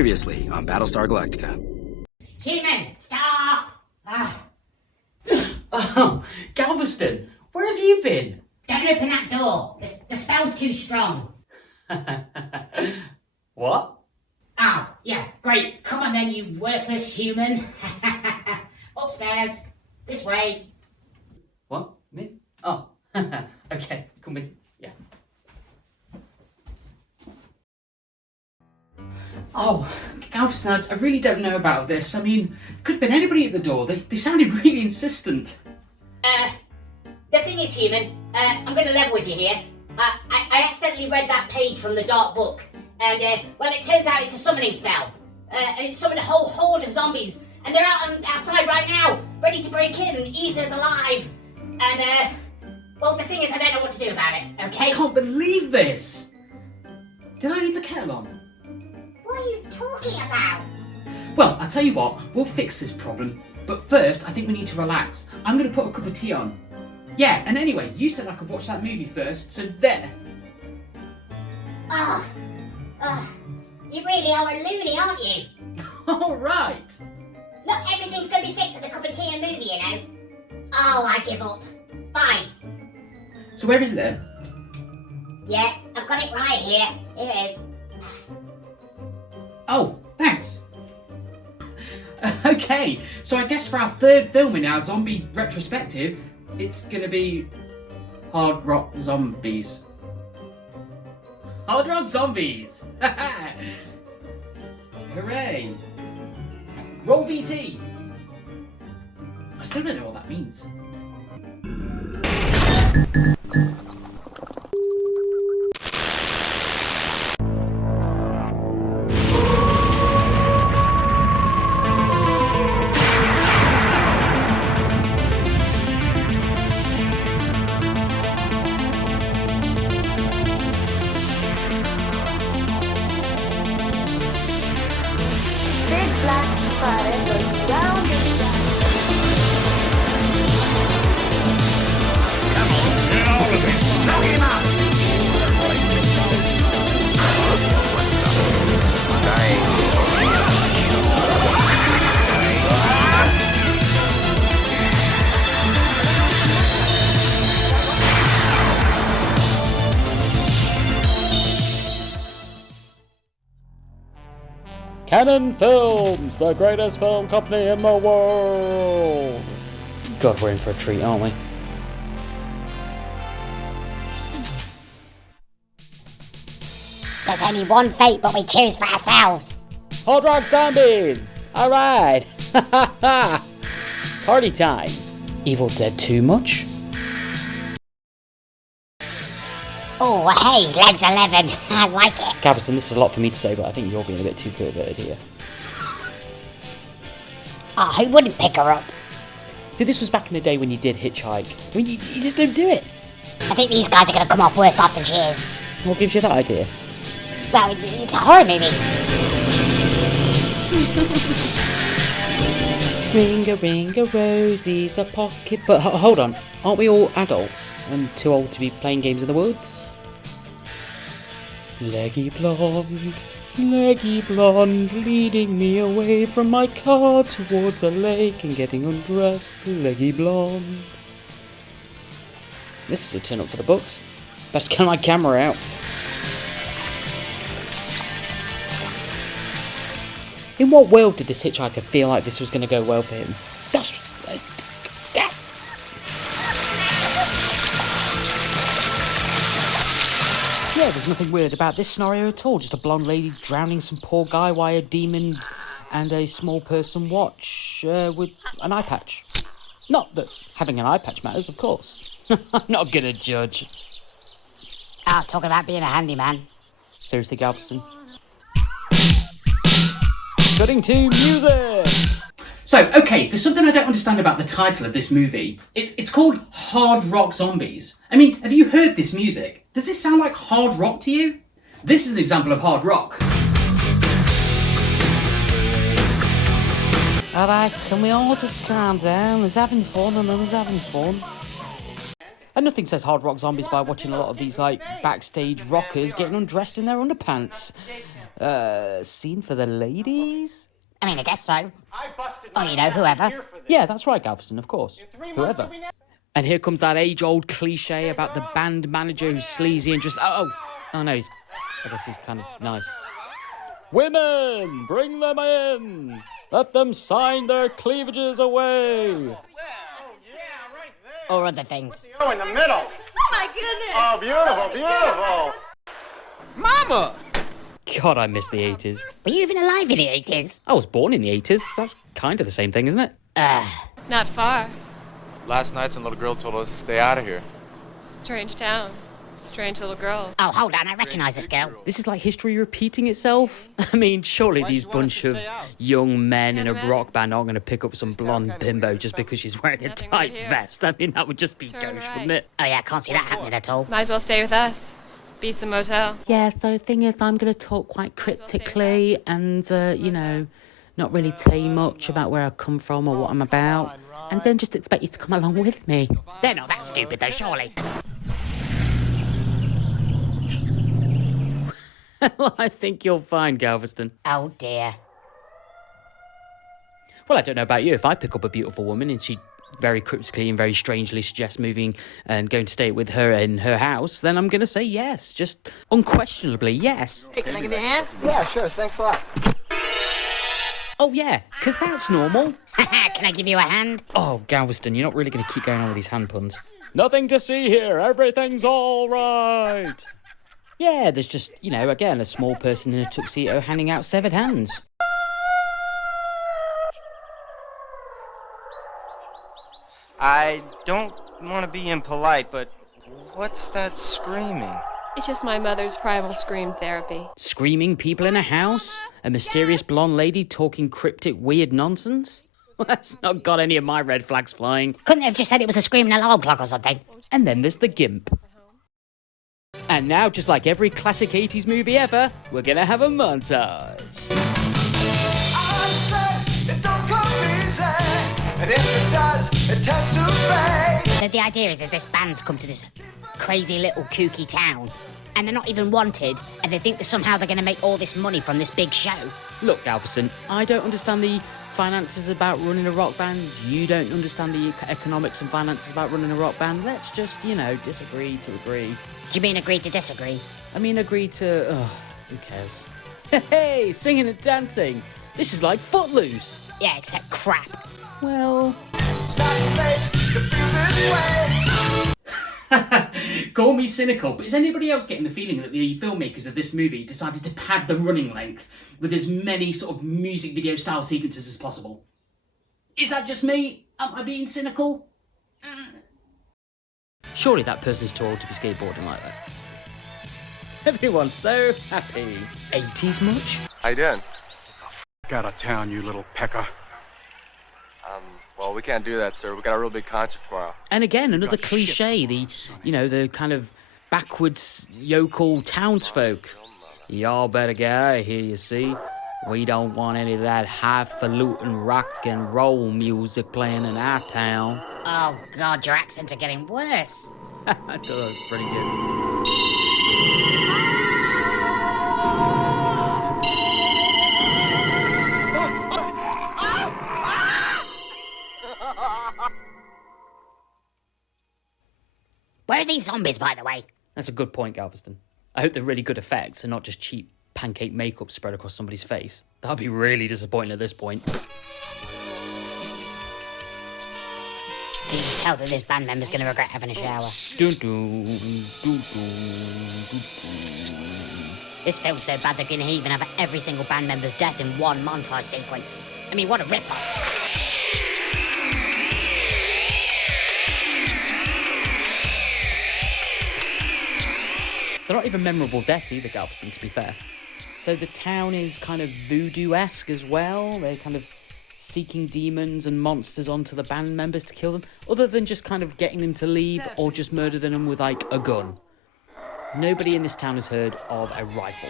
Previously on Battlestar Galactica. Human, stop! Oh, Galveston, where have you been? Don't open that door. The spell's too strong. What? Oh, yeah, great. Come on then, you worthless human. Upstairs. This way. What? Me? Oh, okay, come with. Yeah. Oh, Galveston, I really don't know about this. I mean, could have been anybody at the door. They sounded really insistent. The thing is, human, I'm going to level with you here. I accidentally read that page from the dark book, and, well, it turns out it's a summoning spell. And it's summoned a whole horde of zombies, and they're outside right now, ready to break in and eat us alive. And, well, the thing is, I don't know what to do about it, okay? I can't believe this! Did I leave the kettle on? What are you talking about? Well, I'll tell you what, we'll fix this problem. But first, I think we need to relax. I'm going to put a cup of tea on. Yeah, and anyway, you said I could watch that movie first, so there. You really are a loony, aren't you? Alright. Not everything's going to be fixed with a cup of tea and a movie, you know. Oh, I give up. Fine. So where is it then? Yeah, I've got it right here. Here it is. Oh, thanks. Okay, so I guess for our third film in our zombie retrospective, it's gonna be Hard Rock Zombies. Hard Rock Zombies! Hooray! Roll VT! I still don't know what that means. Big black spider goes round and round. Canon Films, the greatest film company in the world. God, we're in for a treat, aren't we? There's only one fate, but we choose for ourselves. Hard Rock Zombies! Alright! Party time. Evil Dead too much? Oh, hey, legs 11. I like it. Galveston, this is a lot for me to say, but I think you're being a bit too perverted here. Oh, who wouldn't pick her up? See, this was back in the day when you did hitchhike. I mean, you just don't do it. I think these guys are going to come off worse off than she is. What gives you that idea? Well, it's a horror movie. Ring a rosie's a pocket. But hold on, aren't we all adults and too old to be playing games in the woods? Leggy blonde, leading me away from my car towards a lake and getting undressed. Leggy blonde. This is a turn up for the books. Best get my camera out. In what world did this hitchhiker feel like this was going to go well for him? Yeah, there's nothing weird about this scenario at all. Just a blonde lady drowning some poor guy while a demon and a small person watch with an eye patch. Not that having an eye patch matters, of course. I'm not gonna judge. Ah, talking about being a handyman. Seriously, Galveston? Cutting to music! So, okay, there's something I don't understand about the title of this movie. It's called Hard Rock Zombies. I mean, have you heard this music? Does this sound like hard rock to you? This is an example of hard rock. Alright, can we all just calm down? There's having fun and then there's having fun. And nothing says Hard Rock Zombies by watching a lot of these, like, backstage rockers getting undressed in their underpants. Scene for the ladies? I mean, I guess so. Oh, you know, whoever. Yeah, that's right, Galveston, of course. Whoever. And here comes that age-old cliche about the band manager who's sleazy and just... Oh no, I guess he's kind of nice. Women, bring them in. Let them sign their cleavages away. Or other things. Oh, in the middle. Oh my goodness! Oh, beautiful, beautiful. Mama! God, I miss the 80s. Were you even alive in the 80s? I was born in the 80s. That's kind of the same thing, isn't it? Not far. Last night, some little girl told us to stay out of here. Strange town. Strange little girls. Oh, hold on, I recognise this girl. This is like history repeating itself. I mean, surely these bunch of young men in a rock band aren't going to pick up some blonde bimbo just because she's wearing a Nothing tight right here. vest. I mean, that would just be Turn gauche, right. wouldn't it? Oh yeah, I can't see that happening at all. Might as well stay with us. Beat some motel. Yeah, so the thing is, I'm going to talk quite cryptically and, you know, not really tell you much about where I come from or what I'm about, and then just expect you to come along with me. They're not that stupid though, surely. Well, I think you'll find, Galveston. Oh dear. Well, I don't know about you. If I pick up a beautiful woman and she very cryptically and very strangely suggests moving and going to stay with her in her house, then I'm going to say yes. Just unquestionably yes. Hey, can I give you a hand? Yeah, sure. Thanks a lot. Oh, yeah, because that's normal. Can I give you a hand? Oh, Galveston, you're not really going to keep going on with these hand puns. Nothing to see here. Everything's all right. Yeah, there's just, you know, again, a small person in a tuxedo handing out severed hands. I don't want to be impolite, but what's that screaming? It's just my mother's primal scream therapy. Screaming people in a house? A mysterious blonde lady talking cryptic weird nonsense? Well, that's not got any of my red flags flying. Couldn't they have just said it was a screaming alarm clock or something? And then there's the gimp. And now, just like every classic 80s movie ever, we're gonna have a montage. So the idea is this band's come to this crazy little kooky town, and they're not even wanted, and they think that somehow they're going to make all this money from this big show. Look, Galveston, I don't understand the finances about running a rock band. You don't understand the economics and finances about running a rock band. Let's just, you know, disagree to agree. Do you mean agree to disagree? I mean, agree to... Oh, who cares? Hey, singing and dancing. This is like Footloose. Yeah, except crap. Well... Call me cynical, but is anybody else getting the feeling that the filmmakers of this movie decided to pad the running length with as many sort of music video style sequences as possible? Is that just me? Am I being cynical? Surely that person's too old to be skateboarding like that. Everyone's so happy. 80s much? How you doing? Get out of town, you little pecker. Well, we can't do that, sir. We got a real big concert tomorrow. And again, another cliche, the, you know, the kind of backwards yokel townsfolk. Y'all better get out of here, you see. We don't want any of that highfalutin rock and roll music playing in our town. Oh god, your accents are getting worse. I thought that was pretty good. Where are these zombies, by the way? That's a good point, Galveston. I hope they're really good effects and not just cheap pancake makeup spread across somebody's face. That'd be really disappointing at this point. You just tell that this band member's going to regret having a shower. Dun, dun, dun, dun, This film's so bad they're going to even have every single band member's death in one montage sequence. I mean, what a rip-off. They're not even memorable deaths either, Galveston, to be fair. So the town is kind of voodoo-esque as well. They're kind of seeking demons and monsters onto the band members to kill them, other than just kind of getting them to leave or just murdering them with, like, a gun. Nobody in this town has heard of a rifle.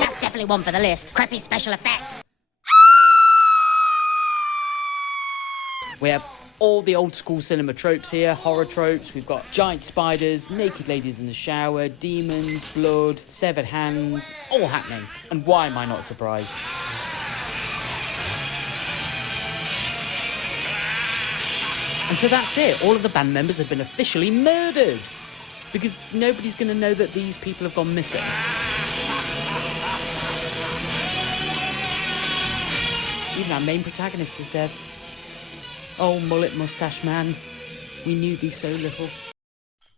That's definitely one for the list. Crappy special effect. We have all the old school cinema tropes here, horror tropes. We've got giant spiders, naked ladies in the shower, demons, blood, severed hands. It's all happening. And why am I not surprised? And so that's it. All of the band members have been officially murdered. Because nobody's going to know that these people have gone missing. Even our main protagonist is dead. Oh, mullet mustache man. We knew thee so little.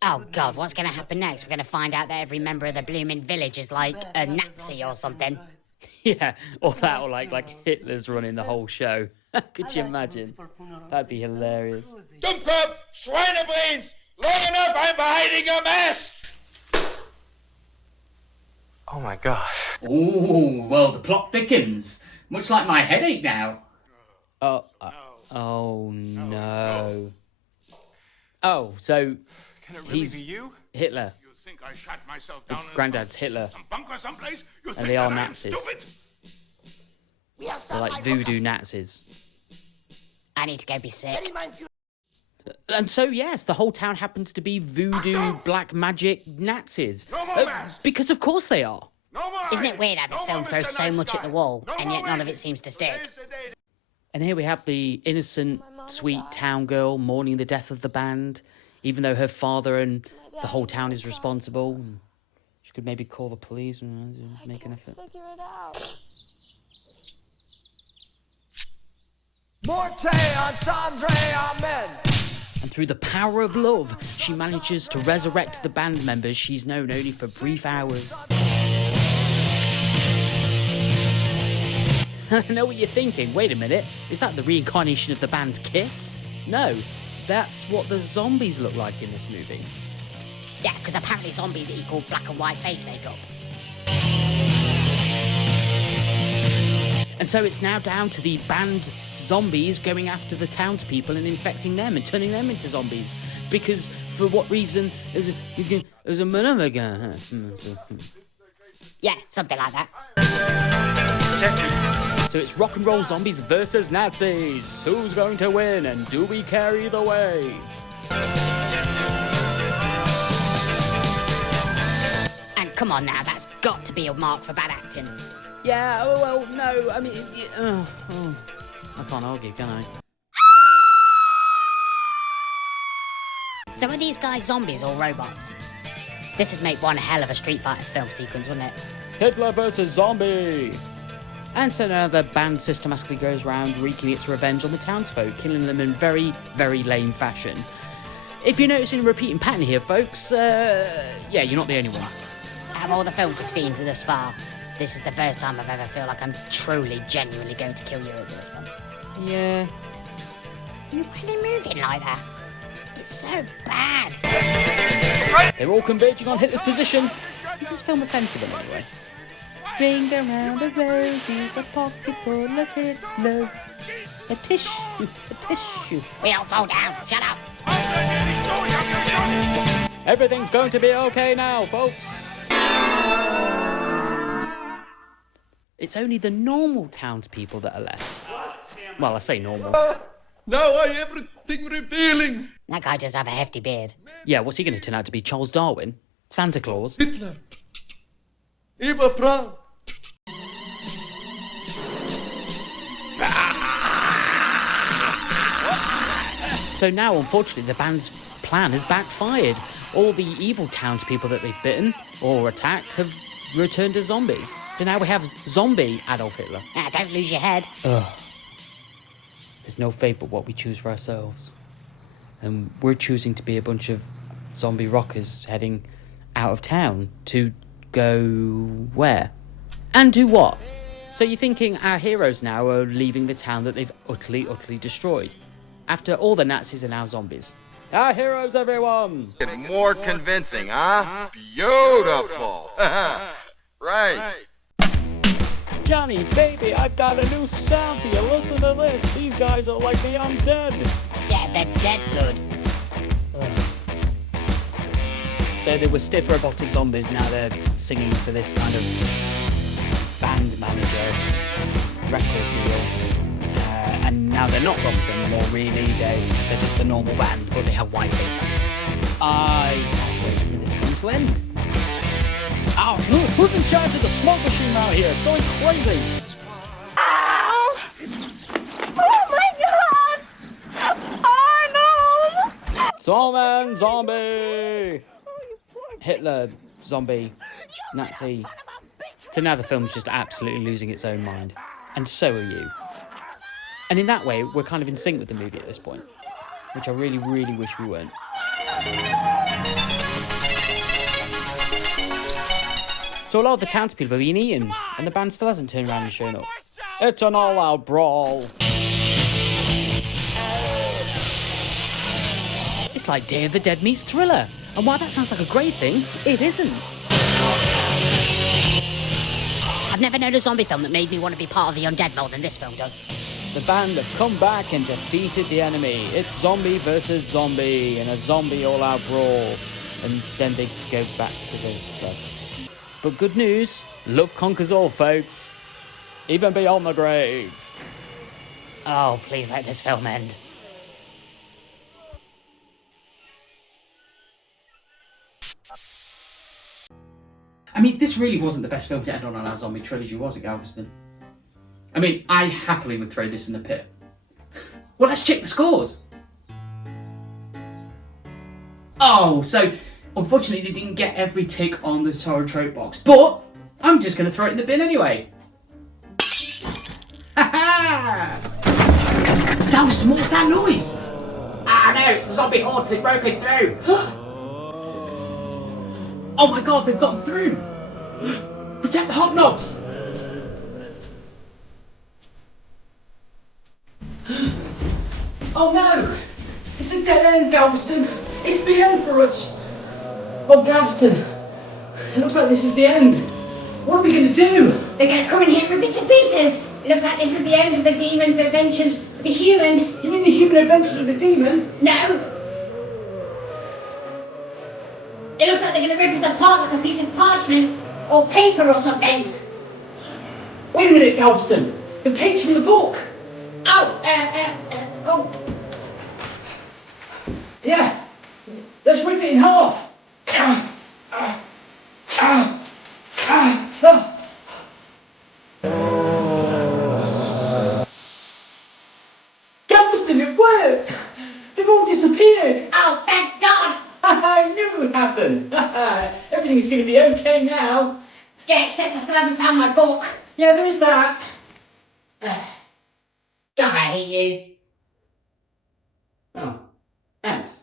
Oh God, what's gonna happen next? We're gonna find out that every member of the blooming village is like a Nazi or something. Yeah, or that, or like Hitler's running the whole show. Could you imagine? That'd be hilarious. Dummkopf! Schweinebrains! Long enough, I'm hiding a mask! Oh my god. Ooh, well, the plot thickens. Much like my headache now. Oh no. Oh, so Can it really he's be you? Hitler. You think I shot myself The down in granddad's Hitler. some bunker someplace? You And think they are that I'm Nazis. stupid? They're like voodoo Nazis. I need to go be sick. And so, yes, the whole town happens to be voodoo, black magic Nazis. No more masks. Because of course they are. No more Isn't it hiding. weird how this No film more throws Mr. so Nice much at Guy. the wall, No and more yet none of waiting. it seems to stick? Today's the day. And here we have the innocent, sweet town girl mourning the death of the band, even though her father and the whole town is responsible. She could maybe call the police and make an effort. Figure it out. Morte on Sandre, amen. And through the power of love, she manages to resurrect the band members she's known only for brief hours. I know what you're thinking. Wait a minute, is that the reincarnation of the band Kiss? No, that's what the zombies look like in this movie. Yeah, because apparently zombies equal black and white face makeup. And so it's now down to the band zombies going after the townspeople and infecting them and turning them into zombies. Because for what reason is a Yeah, something like that. So it's rock and roll zombies versus Nazis. Who's going to win, and do we care either way? And come on now, that's got to be a mark for bad acting. Yeah, well, no, I mean, I can't argue, can I? So are these guys zombies or robots? This would make one hell of a Street Fighter film sequence, wouldn't it? Hitler versus zombie! And so now the band systematically goes around wreaking its revenge on the townsfolk, killing them in very, very lame fashion. If you're noticing a repeating pattern here, folks, yeah, you're not the only one. Out of all the films I've seen thus far, this is the first time I've ever felt like I'm truly, genuinely going to kill you over this one. Yeah. I mean, why are they moving like that? It's so bad. They're all converging on Hitler's position. Is this film offensive in any way? Ring around the roses, a pocket full of Hitlers. A tissue, a tissue. We all fall down. Shut up. Everything's going to be okay now, folks. It's only the normal townspeople that are left. Well, I say normal. Now everything revealing. That guy does have a hefty beard. Yeah, what's he going to turn out to be? Charles Darwin? Santa Claus? Hitler. Eva Braun. So now, unfortunately, the band's plan has backfired. All the evil townspeople that they've bitten or attacked have returned as zombies. So now we have zombie Adolf Hitler. Don't lose your head. Ugh. There's no fate but what we choose for ourselves. And we're choosing to be a bunch of zombie rockers heading out of town to go where? And do what? So you're thinking our heroes now are leaving the town that they've utterly, utterly destroyed. After all the Nazis are now zombies. Our heroes, everyone! More convincing, huh? Beautiful. Right. Johnny, baby, I've got a new sound for you. Listen to this. These guys are like the undead. Yeah, they're dead good. So they were stiff robotic zombies, now they're singing for this kind of band manager record deal. And Now, they're not zombies anymore, really. They're just a normal band, but they have white faces. I can't wait for this film to end. Ow, who's in charge of the smoke machine out here? It's going crazy. Ow! Oh my god! Arnold! Zombie, zombie! Hitler, zombie, Nazi. So now the film's just absolutely losing its own mind. And so are you. And in that way, we're kind of in sync with the movie at this point, which I really, really wish we weren't. So a lot of the townspeople are being eaten, and the band still hasn't turned around and shown up. It's an all-out brawl. It's like Day of the Dead meets Thriller. And while that sounds like a great thing, it isn't. I've never known a zombie film that made me want to be part of the undead more than this film does. The band have come back and defeated the enemy. It's zombie versus zombie in a zombie all-out brawl. And then they go back to the blood. But good news, love conquers all, folks. Even beyond the grave. Oh, please let this film end. I mean, this really wasn't the best film to end on our zombie trilogy, was it, Galveston? I mean, I happily would throw this in the pit. Well, let's check the scores. Oh, so unfortunately they didn't get every tick on the horror trope box, but I'm just going to throw it in the bin anyway. Galveston, what's that noise? Ah, no, it's the zombie horde. They've broken through. Oh my god, they've gotten through! Protect the hobnobs! Oh no! It's a dead end, Galveston! It's the end for us! Oh, Galveston! It looks like this is the end! What are we gonna do? They're going to come in here for bits and pieces. It looks like this is the end of the demon adventures of the human. You mean the human adventures of the demon? No. It looks like they're going to rip us apart like a piece of parchment or paper or something. Wait a minute, Galveston! The page from the book! Oh. Yeah! Let's rip it in half! Galveston, it worked! They've all disappeared! Oh, thank God! I knew it would happen! Everything's going to be okay now! Yeah, except I still haven't found my book. Yeah, there is that! God, I hate you. Oh, thanks.